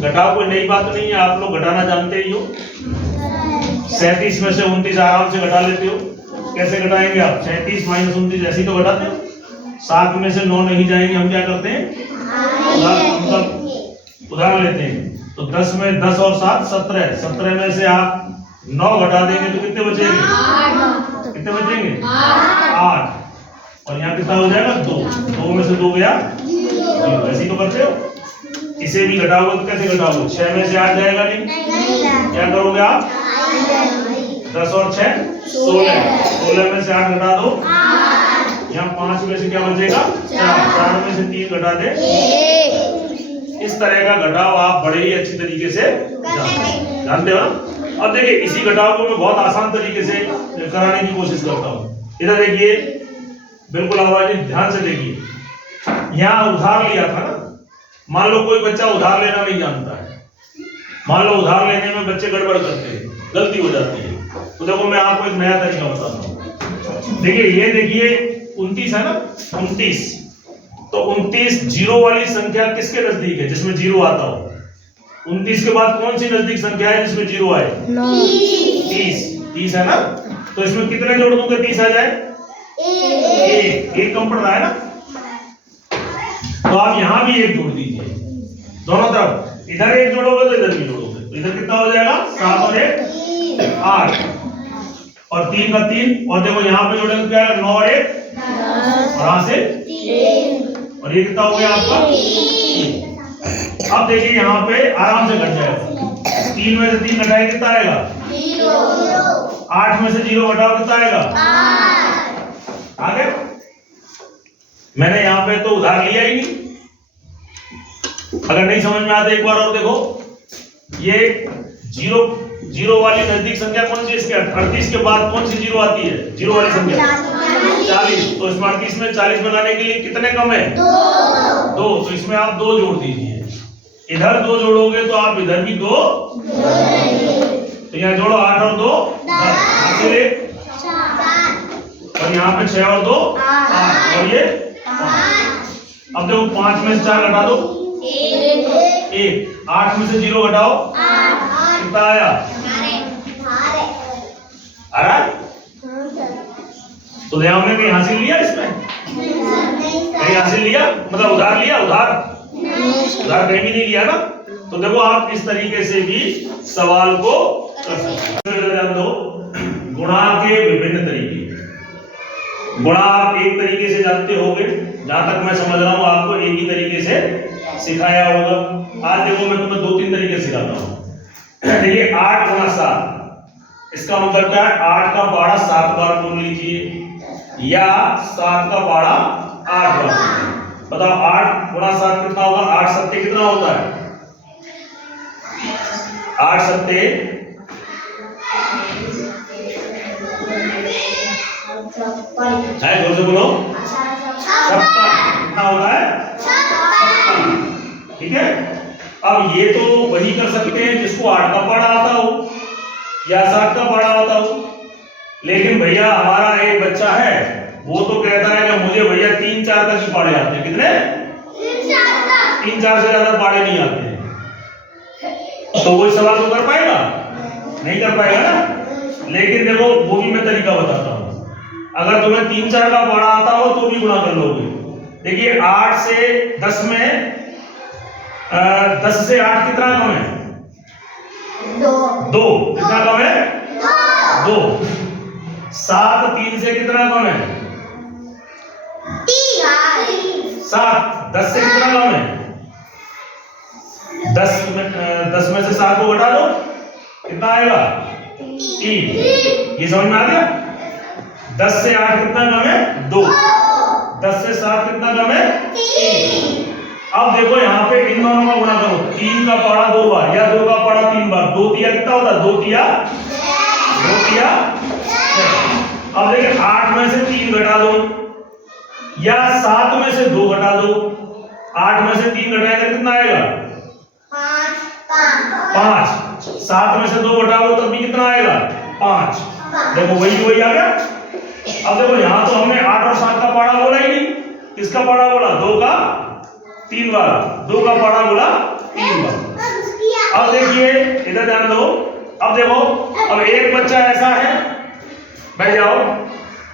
घटाओ, कोई नई बात नहीं है, आप लोग घटाना जानते ही हो। 37 में से 29 आराम से घटा लेते हो। कैसे घटाएंगे आप? 37 माइनस 29 ऐसे ही तो घटाते हो। 7 में से 9 नहीं जाएंगे, हम क्या करते हैं? उदाहरण लेते हैं। तो 10 में 10 और 7 17, 17 में से आप 9 घटा देंगे तो कितने बचेंगे? कितने बचेंगे? 8। और यहाँ कितना हो जाएगा? 2। 2 में से 2 गया 0। ऐसे ही तो करते हो। इसे भी घटाओगे तो कैसे घटाओगे? 6 में से 8 जाएगा नहीं, क्या करोगे आप? 10 और 6 16, 16 में से 8 घटा दो, यहाँ 5 में से क्या बचेगा? 4, 4 में से 3 घटा दे। इस तरह का घटाव आप बड़े ही अच्छी तरीके से जानते हो ना। अब देखिए, इसी घटाव को मैं बहुत आसान तरीके से कराने की कोशिश करता हूँ। इधर देखिए, बिल्कुल आवाज ध्यान से देखिए। यहाँ उधार लिया था ना, मान लो कोई बच्चा उधार लेना नहीं जानता है, मान लो उधार लेने में बच्चे गड़बड़ करते हैं, गलती हो जाती है, तो देखो मैं आपको एक नया तरीका बताता हूँ। देखिए, ये देखिए 29 है ना, 29। तो 29 जीरो वाली संख्या किसके नजदीक है? जिसमें जीरो आता हो। 29 के बाद कौन सी नजदीक संख्या है जिसमें जीरो आए? 30। 30 है ना, तो इसमें कितने जोड़ दूंगा 30 आ जाए? एक कम पड़ रहा है ना, तो आप यहां भी एक जोड़ दीजिए दोनों तरफ। इधर एक जोड़ोगे तो इधर भी जोड़ोगे, तो इधर कितना हो जाएगा? 7 और 1 8, और 3 का 3, और देखो यहाँ पे जोड़ेंगे क्या है? 9 और 1 और यहां से 3, और ये कितना हो गया आपका? 3। अब देखिए यहाँ पे आराम से घट जाएगा। 3 में से 3 घटाए कितना आएगा? 8 में से 0 घटाओ कितना आएगा? आगे मैंने यहाँ पे तो उधार लिया ही नहीं। अगर नहीं समझ में आता एक बार और देखो, ये जीरो वाली नजदीक संख्या कौन सी? इसके 38 के बाद कौन सी जीरो आती है? जीरो वाली संख्या 40। तो इसमें 38 में 40 बनाने के लिए कितने कम है? 2। तो इसमें आप 2 जोड़ दीजिए। इधर 2 जोड़ोगे तो आप इधर भी 2, तो यहाँ जोड़ो 8 और 2 10, और यहाँ पे 6 और 2 8, और ये 5। अब देखो 5 में से 4 घटा दो, 1। 8 में से 0 घटाओ, कितना आया? आ रहा है? तो हमने कहीं हासिल लिया इसमें? कहीं हासिल लिया? मतलब उधार लिया? उधार कहीं भी नहीं लिया ना। तो देखो, आप इस तरीके से भी सवाल को कर सकते हैं। गुणा के विभिन्न तरीके। गुणा आप एक तरीके से जानते होंगे, जहां तक मैं समझ रहा हूं आपको एक ही तरीके से सिखाया होगा। आज देखो मैं तुम्हें 2-3 तरीके से सिखाता हूं। देखिए 8 गुणा 7, इसका मतलब क्या है? 8 का पारा 7 बार बोल लीजिए, या 7 का पारा 8 बार। बताओ 8 गुणा 7 कितना होगा? 8 सत्ते कितना होता है? 8 सत्ते है, जोर से बोलो। 56 कितना होता है? 56। ठीक है। अब ये तो वही कर सकते हैं जिसको 8 का पारा आता हो या 7 का पारा आता हो, लेकिन भैया हमारा एक बच्चा है, वो तो कहता है कि मुझे भैया 3-4 तक ही पाड़े आते हैं। कितने? 3-4 से ज्यादा पाड़े नहीं आते हैं। तो वो सवाल तो कर पाएगा? नहीं कर पाएगा ना। लेकिन देखो, वो भी मैं तरीका बताता हूं। अगर तुम्हें 3-4 का पाड़ा आता हो तो भी गुणा कर लोगे। देखिए 8 से 10 में 10 से 8 कितना कम है? 2। कितना कम है? 2। 7 3 से कितना कम है? 7। 10 से कितना कम है? 10 में से 7 को घटा दो, कितना आएगा? 3। ये समझ में आ गया? 10 से 8 कितना कम है? 2। 10 से 7 कितना कम है? 3। अब देखो यहाँ पे इन दोनों का गुणा करो। 3 का पारा 2 बार या 2 का पारा 3 बार। 2 तिया कितना होता है? 2 तिया 6। अब देखिए 8 में से 3 घटा दो या 7 में से 2 घटा दो। 8 में से 3 घटाएगा कितना आएगा? 5। 7 में से 2 घटाओ तब भी कितना आएगा? 5। देखो वही आ गया। अब देखो यहां तो हमने 8 और 7 का पाड़ा बोला ही नहीं। किसका पाड़ा बोला? 2 का 3 बार। 2 का पाड़ा बोला 3 बार। अब देखिए इधर ध्यान दो। अब देखो, अब एक बच्चा ऐसा है, बैठ जाओ।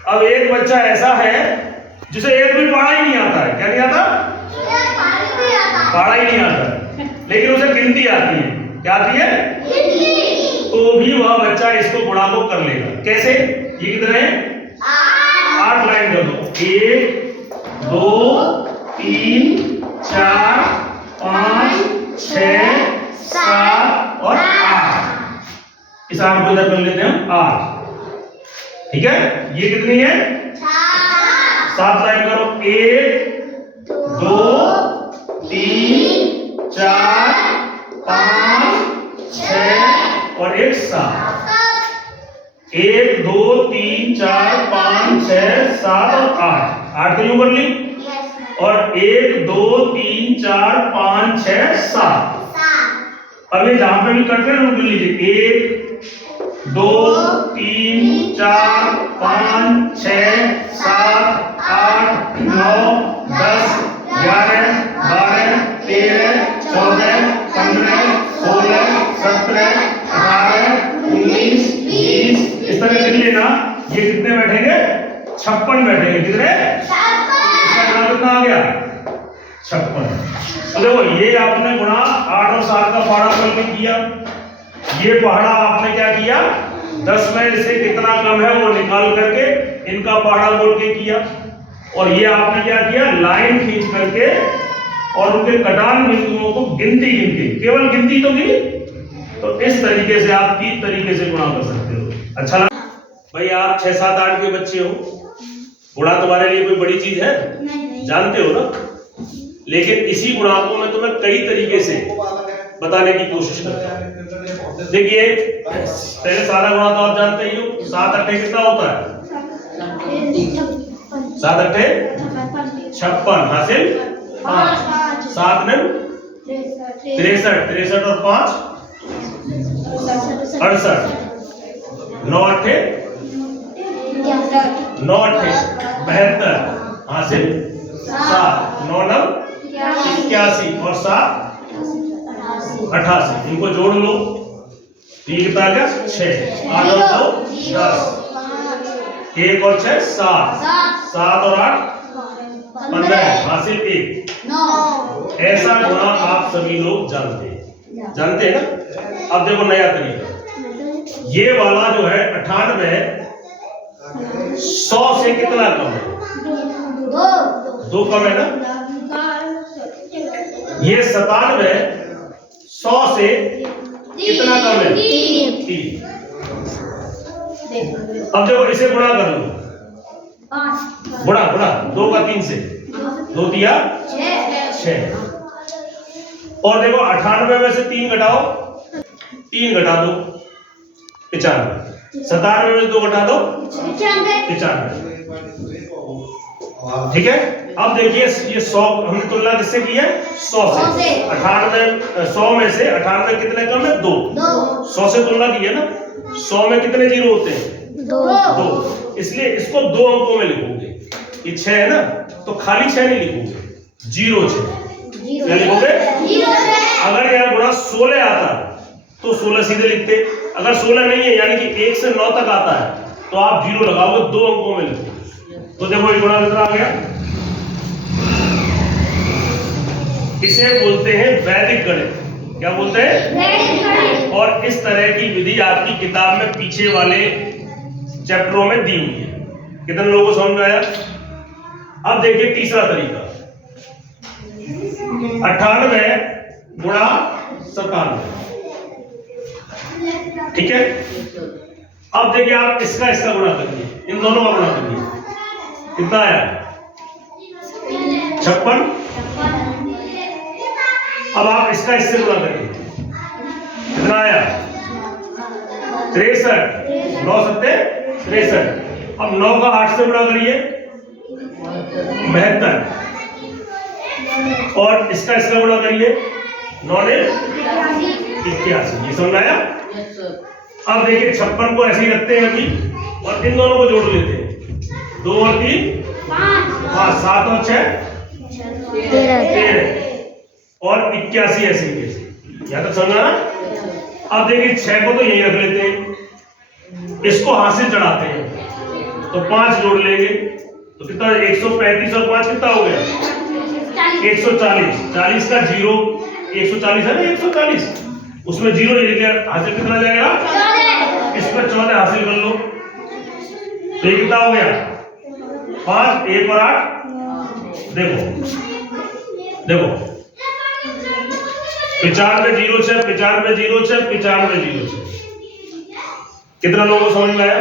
अब एक बच्चा ऐसा है जिसे एक भी पढ़ा ही नहीं आता है। क्या नहीं आता? पढ़ा ही नहीं आता, लेकिन उसे गिनती आती है। क्या आती है? तो भी वह बच्चा इसको गुणा को कर लेगा। कैसे? ये कितने हैं? 8 लाइन कर दो। 1 2 3 4 5 6 7 और 8। इस 8 को इधर कर लेते हैं हम 8। ठीक है, ये कितनी है? 7 लाइन करो। 1 2 3 4 5 6 और 1 7। 1 2 3 4 5 6 7 और 8। 8 तो यूं कर ली। और 1 2 3 4 5 6 7। अब ये जहां पे भी कट रहे हैं उनको लीजिए। 1 2 3 4 5 6 7 8 9 10 11 12 13 14 15 16 17 18 19 20। इस तरह कर लेना। ये कितने बैठेंगे? 56 बैठेंगे। कितने? कितना आ गया? 56। तो देखो, ये आपने गुणा 8 और 7 का पहाड़ा बोल के किया। ये पहाड़ा आपने क्या किया? 10 में से कितना कम है वो निकाल करके इनका पहाड़ा बोल के किया। और ये आपने क्या किया? लाइन खींच करके और उनके कटान बिंदुओं को गिनती गिनती, केवल गिनती तो गिनी। तो इस तरीके से आप 3 तरीके से गुणा कर सकते हो। अच्छा लगा भाई? आप 6 7 8 के बच्चे हो, गुणा तुम्हारे लिए कोई बड़ी चीज है? जानते हो ना। लेकिन इसी गुणा को मैं तुम्हें कई तरीके से बताने की कोशिश करता हूं। देखिए, पहले सारा गुणा तो आप जानते ही हो। 7 8 कितना होता है? 7 8 56 हासिल 5। 7 में 63 63 और 5 68। 9 8 9 8 72 हासिल 7। 9 9 81 और 7 88। इनको जोड़ लो। ये कितना आ गया? 6। 8 और 2 10। 1 और 6 7। 7 और 8 15 हासिल 1। ऐसा गुणा आप सभी लोग जानते हैं ना। अब देखो नया तरीका। ये वाला जो है 98 100 से कितना कम है? 2 कम है ना। ये 97 100 से कितना कम है? 3। अब देखो, इसे गुणा कर लो। गुणा गुणा 2 का 3 से 2 तिया 6। और देखो 98 में से 3 घटाओ, 3 घटा दो 95। 97 में से 2 घटा दो 95। ठीक है। अब देखिए, ये 100 हमने तुलना किससे की है? 100 से। 98 100 में से 98 कितने कम है? 2। 100 से तुलना की है ना। 100 में कितने जीरो होते हैं? 2। इसलिए इसको 2 अंकों में लिखोगे। ये 6 है ना, तो खाली 6 नहीं लिखोगे, 0 6। क्या लिखोगे? अगर यहाँ गुणा 16 आता तो 16 सीधे लिखते। अगर 16 नहीं है, यानी कि 1 से 9 तक आता है, तो आप 0 लगाओगे, 2 अंकों में लिखोगे। तो देखो ये गुणा कितना आ गया? इसे बोलते हैं वैदिक गणित। क्या बोलते हैं? वैदिक गणित। और इस तरह की विधि आपकी किताब में पीछे वाले चैप्टरों में दी हुई है। कितने लोगों को समझ में आया? अब देखिए तीसरा तरीका। 98 गुणा 97। ठीक है। अब देखिए, आप इसका गुणा करिए, इन दोनों का गुणा करिए। कितना आया? 56। अब आप इससे गुणा करिए। कितना आया? 63। 9 7 63। अब 9 का 8 से गुणा करिए, 72। और इसका गुणा करिए, 9 ने 81। ये समझ आया? अब देखिए 56 को ऐसे ही रखते हैं अभी, और इन दोनों को जोड़ लेते हैं। 2 और 3 5। 7 और 6 13 और 81 ऐसे ही। या तो समझा ना। अब देखिए 6 को तो यही रख लेते हैं, इसको हासिल चढ़ाते हैं तो 5 जोड़ लेंगे तो कितना 135 और 5 कितना हो गया 140। 40 का 0 140 है ना 140 उसमें 0 ले लिया हासिल कितना जाएगा इसमें 14 हासिल कर लो तो ये कितना हो गया 5 1 और 8 देखो 95 0 6 95 0 6 95 0 6 कितना लोगों को समझ में आया।